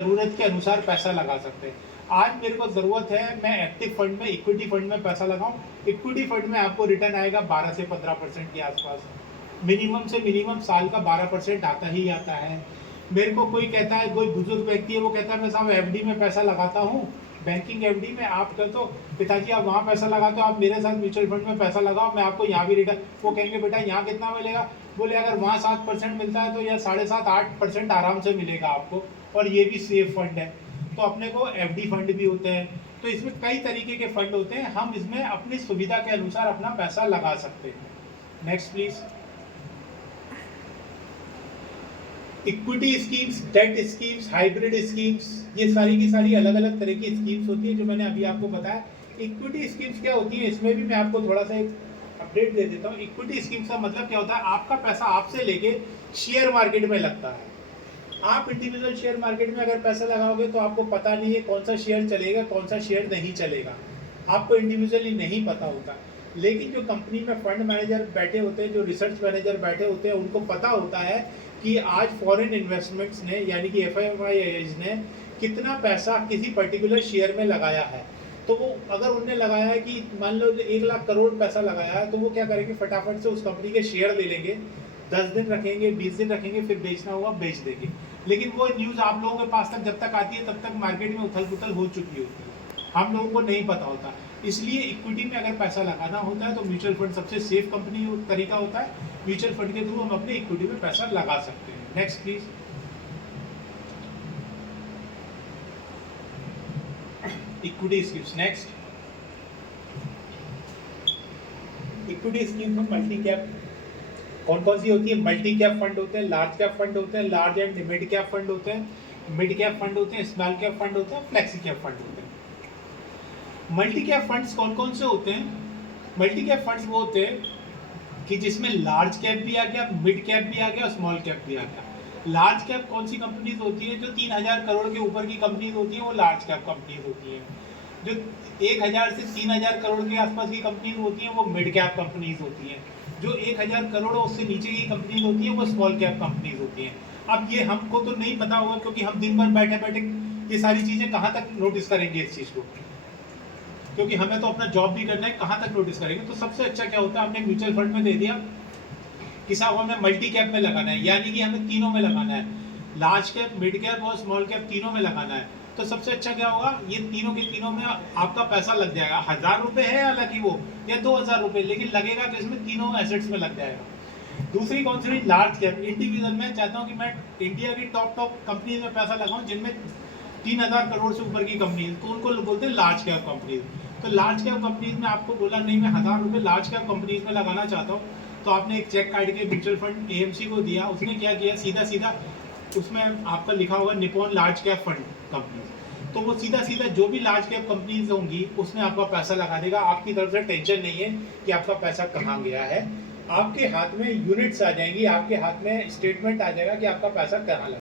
ज़रूरत के अनुसार पैसा लगा सकते हैं। आज मेरे को ज़रूरत है मैं एक्टिव फंड में, इक्विटी फंड में पैसा लगाऊं। इक्विटी फंड में आपको रिटर्न आएगा 12 से 15% के आसपास। मिनिमम से मिनिमम साल का 12% आता ही आता है। मेरे को कोई कहता है, कोई बुजुर्ग व्यक्ति है, वो कहता है मैं साहब एफडी में पैसा लगाता हूँ, बैंकिंग एफडी में। आप कहते हो पिताजी आप वहाँ पैसा लगाते हो, आप मेरे साथ म्यूचुअल फंड में पैसा लगाओ, मैं आपको यहाँ भी रिटर्न। वो कहेंगे बेटा यहाँ कितना मिलेगा? बोले अगर वहाँ 7% मिलता है तो यहाँ 7.5-8% आराम से मिलेगा आपको, और ये भी सेफ फंड है। तो अपने को एफडी फंड भी होते हैं। तो इसमें कई तरीके के फंड होते हैं, हम इसमें अपनी सुविधा के अनुसार अपना पैसा लगा सकते हैं। Next please. Equity schemes, debt schemes, hybrid schemes, ये सारी की सारी अलग अलग तरह की स्कीम्स होती है जो मैंने अभी आपको बताया। इक्विटी स्कीम्स क्या होती है, इसमें भी मैं आपको थोड़ा सा एक अपडेट दे देता हूँ। इक्विटी स्कीम्स का मतलब क्या होता है, आपका पैसा आपसे लेके शेयर मार्केट में लगता है। आप इंडिविजुअल शेयर मार्केट में अगर पैसा लगाओगे तो आपको पता नहीं है कौन सा शेयर चलेगा, कौन सा शेयर नहीं चलेगा, आपको इंडिविजुअली नहीं पता होता। लेकिन जो कंपनी में फंड मैनेजर बैठे होते हैं, जो रिसर्च मैनेजर बैठे होते हैं, उनको पता होता है कि आज फॉरेन इन्वेस्टमेंट्स ने, यानी कि एफआईआईज ने कितना पैसा किसी पर्टिकुलर शेयर में लगाया है। तो वो अगर उनने लगाया है कि मान लो 1 लाख करोड़ पैसा लगाया है, तो वो क्या करेंगे, फटाफट से उस कंपनी के शेयर ले लेंगे, 10 दिन रखेंगे, 20 दिन रखेंगे, फिर बेचना होगा बेच देंगे। लेकिन वो न्यूज़ आप लोगों के पास तक जब तक आती है तब तक मार्केट में उथल पुथल हो चुकी होती है, हम लोगों को नहीं पता होता। इसलिए इक्विटी में अगर पैसा लगाना होता है तो म्यूचुअल फंड सबसे सेफ कंपनी तरीका होता है। म्यूचुअल फंड के थ्रू हम अपने इक्विटी में पैसा लगा सकते हैं। Next please. Equity schemes. Next, equity scheme में मल्टी कैप कौन कौन सी होती है? मल्टी कैप फंड होते हैं, लार्ज कैप फंड होते हैं, large and mid cap fund होते हैं, मिड कैप फंड होते हैं, स्मॉल कैप फंड होते हैं, फ्लेक्सी कैप फंड होते हैं। मल्टी कैप फंड्स कौन कौन से होते हैं? मल्टी कैप फंड्स वो होते हैं कि जिसमें लार्ज कैप भी आ गया, मिड कैप भी आ गया, स्मॉल कैप भी आ गया। लार्ज कैप कौन सी कंपनीज होती है? जो 3000 करोड़ के ऊपर की कंपनीज होती है वो लार्ज कैप कंपनीज होती है। जो 1000 से 3000 करोड़ के आसपास की कंपनीज होती हैं वो मिड कैप कंपनीज होती हैं। जो 1000 करोड़ और उससे नीचे की कंपनीज होती हैं वो स्मॉल कैप कंपनीज होती हैं। अब ये हमको तो नहीं पता होगा, क्योंकि हम दिन भर बैठे बैठे ये सारी चीज़ें कहाँ तक नोटिस करेंगे इस चीज़ को, क्योंकि हमें तो अपना जॉब भी करना है, कहाँ तक नोटिस करेंगे। तो सबसे अच्छा क्या होता है, हमने म्यूचुअल फंड में दे दिया कि साहब हमें मल्टी कैप में लगाना है, यानी कि हमें तीनों में लगाना है, लार्ज कैप, मिड कैप और स्मॉल कैप तीनों में लगाना है। तो सबसे अच्छा क्या होगा, ये तीनों के तीनों में आपका पैसा लग जाएगा। 1000 रुपये है हालांकि वो, या 2000 रुपये, लेकिन लगेगा कि इसमें तीनों एसेट्स में लग जाएगा। दूसरी कौन सी? Large cap. इंडिविजुअल में चाहता हूँ कि मैं इंडिया की टॉप कंपनीज में पैसा लगाऊं जिनमें 3000 करोड़ से ऊपर की कंपनी, तो उनको बोलते हैं लार्ज कैप कंपनीज। तो लार्ज कैप कंपनीज में आपको बोला नहीं मैं 1000 रुपये लार्ज कैप कंपनीज में लगाना चाहता हूँ, तो आपने एक चेक काट के म्यूचुअल फंड एएमसी को दिया, उसने क्या किया, सीधा सीधा उसमें आपका लिखा होगा Nippon large cap fund company, तो वो सीधा सीधा जो भी लार्ज कैप कंपनीज होंगी उसमें आपका पैसा लगा देगा। आपकी तरफ से टेंशन नहीं है कि आपका पैसा कहाँ गया है, आपके हाथ में यूनिट्स आ जाएंगी, आपके हाथ में स्टेटमेंट आ जाएगा कि आपका पैसा कहाँ लगा।